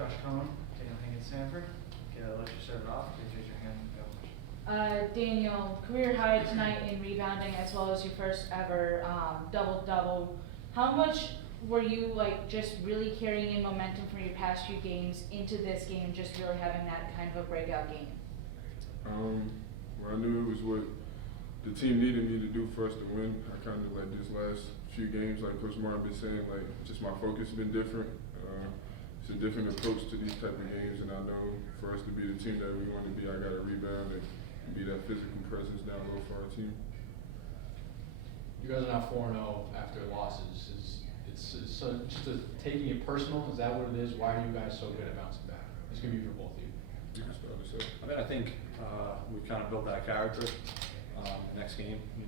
Josh Cohen, Daniel Hagan Sanford. I'll let you start it off. Please raise your hand and go. Daniel, career high tonight in rebounding as well as your first ever double-double. How much were you just really carrying in momentum from your past few games into this game and just really having that kind of a breakout game? Well, I knew it was what the team needed me to do for us to win. I kind of this last few games, like Coach Martin been saying, just my focus has been different. It's a different approach to these type of games, and I know for us to be the team that we want to be, I got to rebound and be that physical presence down low for our team. You guys are now 4-0 after losses. So just taking it personal, is that what it is? Why are you guys so good at bouncing back? It's going to be for both of you. You can start us up. I mean, I think we've kind of built that character. Next game, we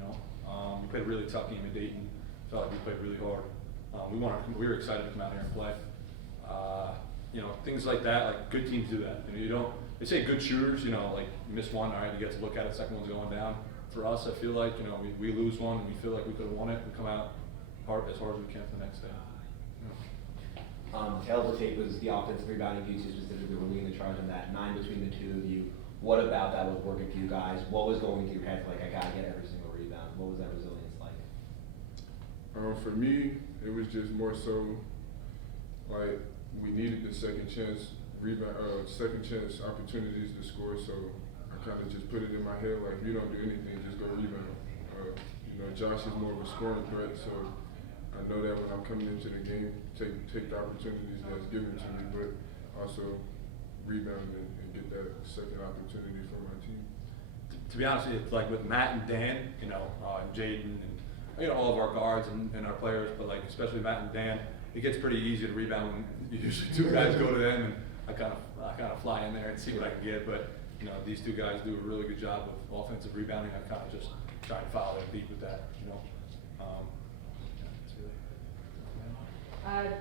played a really tough game at Dayton. Felt like we played really hard. We were excited to come out here and play. Things like that, good teams do that. They say good shooters, you miss one, all right, you get to look at it, second one's going down. For us, I feel like, we lose one and we feel like we could have won it, we come out as hard as we can for the next day. Tail of the tape was the offensive rebounding piece, specifically we're leading the charge on that, 9 between the two of you. What about that was working for you guys? What was going through your head I gotta get every single rebound? What was that resilience like? For me, it was just more so we needed the second chance rebound, second chance opportunities to score. So I kind of just put it in my head if you don't do anything, just go rebound. Josh is more of a scoring threat, so I know that when I'm coming into the game, take the opportunities that's given to me, but also rebound and get that second opportunity for my team. To be honest with you, it's with Matt and Dan, and Jaden, and all of our guards and our players, but especially Matt and Dan, it gets pretty easy to rebound when usually two guys go to them, and I kind of fly in there and see what I can get. But these two guys do a really good job of offensive rebounding. I kind of just try and follow their beat with that.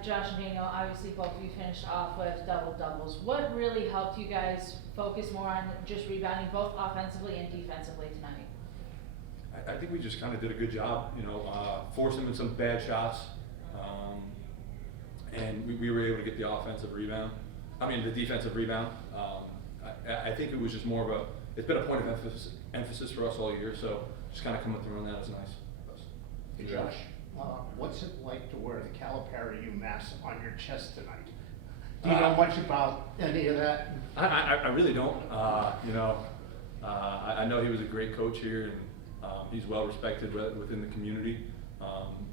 Josh and Daniel, obviously both of you finished off with double-doubles. What really helped you guys focus more on just rebounding both offensively and defensively tonight? I think we just kind of did a good job, forced them in some bad shots, and we were able to get the defensive rebound. I think it was just more of it's been a point of emphasis for us all year, so just kind of coming through on that is nice. Hey Josh, what's it like to wear the Calipari UMass on your chest tonight? Do you know much about any of that? I really don't. I know he was a great coach here, and he's well respected within the community.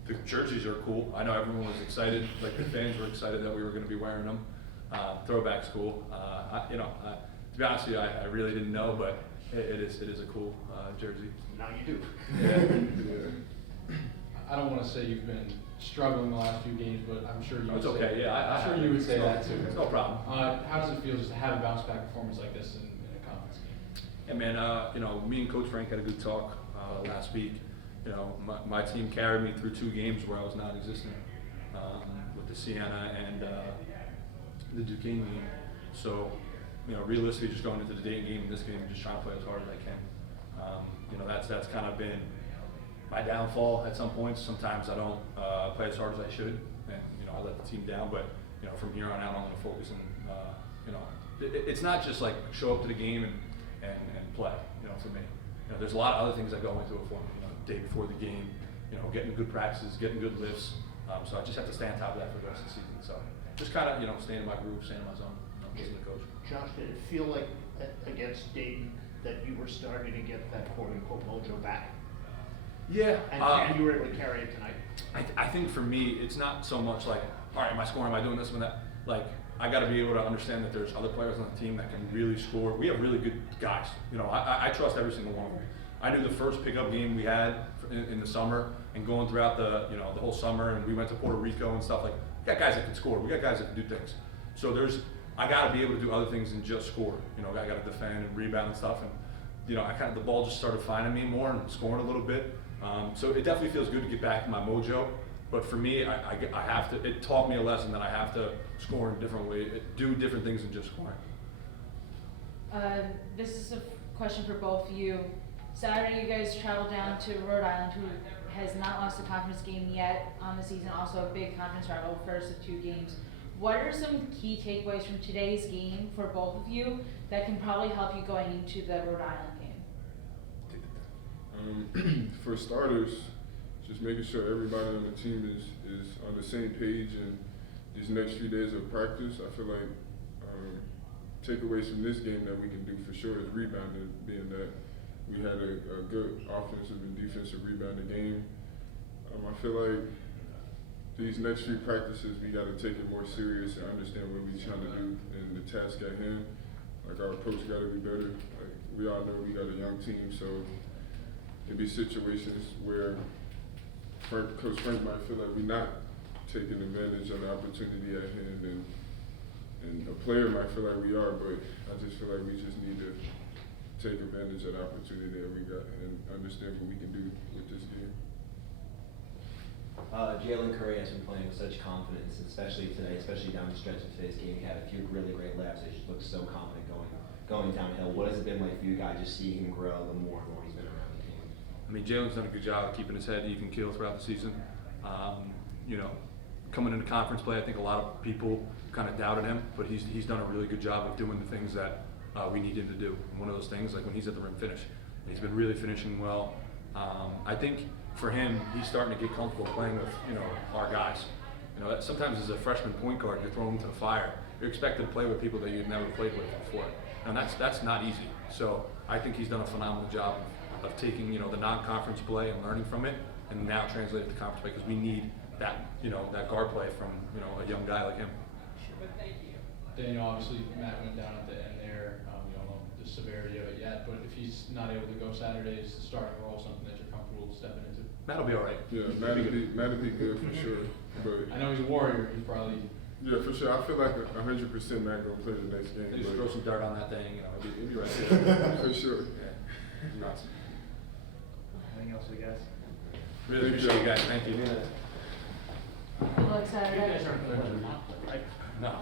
The jerseys are cool. I know everyone was excited, the fans were excited that we were going to be wearing them. Throwback's cool. To be honest with you, I really didn't know, but it is a cool jersey. Now you do. Yeah. I don't want to say you've been struggling the last few games, but I'm sure you would It's okay, yeah. I'm sure you would say that too. It's no problem. How does it feel just to have a bounce back performance like this in a conference game? Yeah, man, me and Coach Frank had a good talk last week. My team carried me through 2 games where I was non-existent with the Siena and the Duquesne game. So, realistically, just going into the Dayton game and this game, just trying to play as hard as I can. That's kind of been my downfall at some points. Sometimes I don't play as hard as I should, and I let the team down. But from here on out, I'm going to focus and it's not just show up to the game and play. For me, there's a lot of other things that go into it for me. Day before the game, getting good practices, getting good lifts. So I just have to stay on top of that for the rest of the season. So just kind of stay in my groove, stay in my zone. Listen to the coach. Josh, did it feel like against Dayton that you were starting to get that quote-unquote mojo back? Yeah. And you were able to carry it tonight? I think for me, it's not so much all right, am I scoring, am I doing this and that? I got to be able to understand that there's other players on the team that can really score. We have really good guys. I trust every single one of them. I knew the first pickup game we had in the summer and going throughout the whole summer, and we went to Puerto Rico and stuff. We got guys that can score. We got guys that can do things. So I got to be able to do other things than just score. I got to defend and rebound and stuff. And the ball just started finding me more and scoring a little bit. So it definitely feels good to get back to my mojo. But for me, I have to. It taught me a lesson that I have to score in a different way, do different things than just scoring. This is a question for both of you. Saturday, you guys traveled down to Rhode Island, who has not lost a conference game yet on the season. Also, a big conference rival, first of 2 games. what are some key takeaways from today's game for both of you that can probably help you going into the Rhode Island game? For starters, just making sure everybody on the team is on the same page, and these next few days of practice, I feel like takeaways from this game that we can do for sure is rebounding, being that we had a good offensive and defensive rebounding game. I feel like these next few practices, we got to take it more serious and understand what we're trying to do and the task at hand. Like, our approach got to be better. Like, we all know we got a young team, so it'd be situations where Coach Frank might feel like we're not taking advantage of the opportunity at hand, and a player might feel like we are, but I just feel like we just need to take advantage of the opportunity that we got and understand what we can do with this game. Jalen Curry has been playing with such confidence, especially today, especially down the stretch of today's game. He had a few really great laps. He just looked so confident going downhill. What has it been like for you guys just seeing him grow the more and more he's been around the team? I mean, Jalen's done a good job of keeping his head even keel throughout the season. You know, coming into conference play, I think a lot of people kind of doubted him, but he's done a really good job of doing the things that we need him to do. And one of those things, like when he's at the rim finish, he's been really finishing well. I think for him, he's starting to get comfortable playing with, you know, our guys. You know, sometimes as a freshman point guard, you're thrown into the fire. You're expected to play with people that you've never played with before, and that's not easy. So I think he's done a phenomenal job of taking, you know, the non-conference play and learning from it, and now translate it to conference play, because we need that, you know, that guard play from, you know, a young guy like him. Daniel, obviously Matt went down at the end there. We don't know the severity of it yet, but if he's not able to go Saturday, is the starting role something that you're comfortable stepping into? Matt'll be all right. Yeah, Matt'll be good for sure. But I know he's a warrior. He's probably. yeah, for sure. I feel like 100% Matt gonna play the next game. They just but- throw some dirt on that thing, you know, it'll be right. For sure. Yeah. Nuts. Anything else, you guys? Really appreciate you guys. Thank you. Good luck Saturday. You guys aren't going to, right? No.